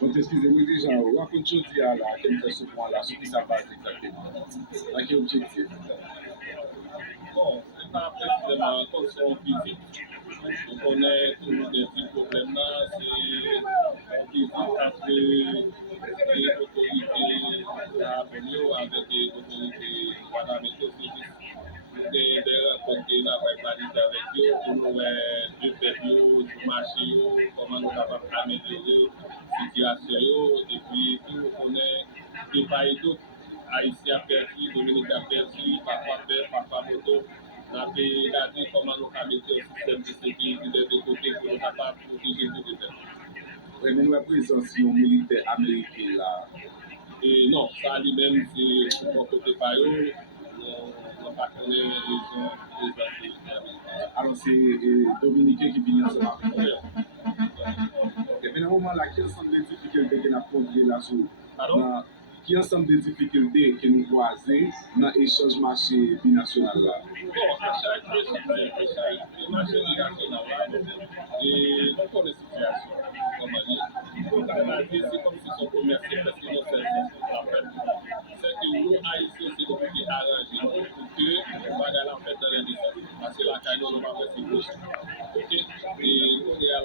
Donc, excusez-moi déjà, raconte chose à la quelle ce point-là, sur qui ça passe exactement. Dans quel objectif? Bon, c'est pas précisément comme son physique. On connaît toujours des petits problèmes là, c'est un physique entre les autorités arabes avec les autorités voilà, avec les services. Des rencontres que nous avons planifiées avec eux pour nous deux périodes, du marché, comment nous avons amélioré la situation et puis nous connaissons des pays d'autres. Haïti a perdu, Dominique a perdu, parfois père, parfois moto. On a regardé comment nous avons mis un système de sécurité de deux côtés pour nous capables de protéger tout le temps. Oui, mais nous avons présence de militaire américain là. Et non, ça lui-même, c'est pour mon côté par eux. On pas connaît les gens, alors c'est Dominicain qui vient ensemble avec nous. Et bien, au moment là, quelles sont les difficultés que nous avons posées là? Qui ensemble de difficultés que nous croisons dans l'échange marché binational là? Bon, à chaque marché binational là, et nous connaissons la situation. Comment dire? C'est comme si son commercial, parce que nous sommes c'est que nous, Haïtiens, c'est comme qui arrangé pour que on va aller en fait dans les décembre. Parce que la caille, on va faire ses bouches. Ok? Et on est à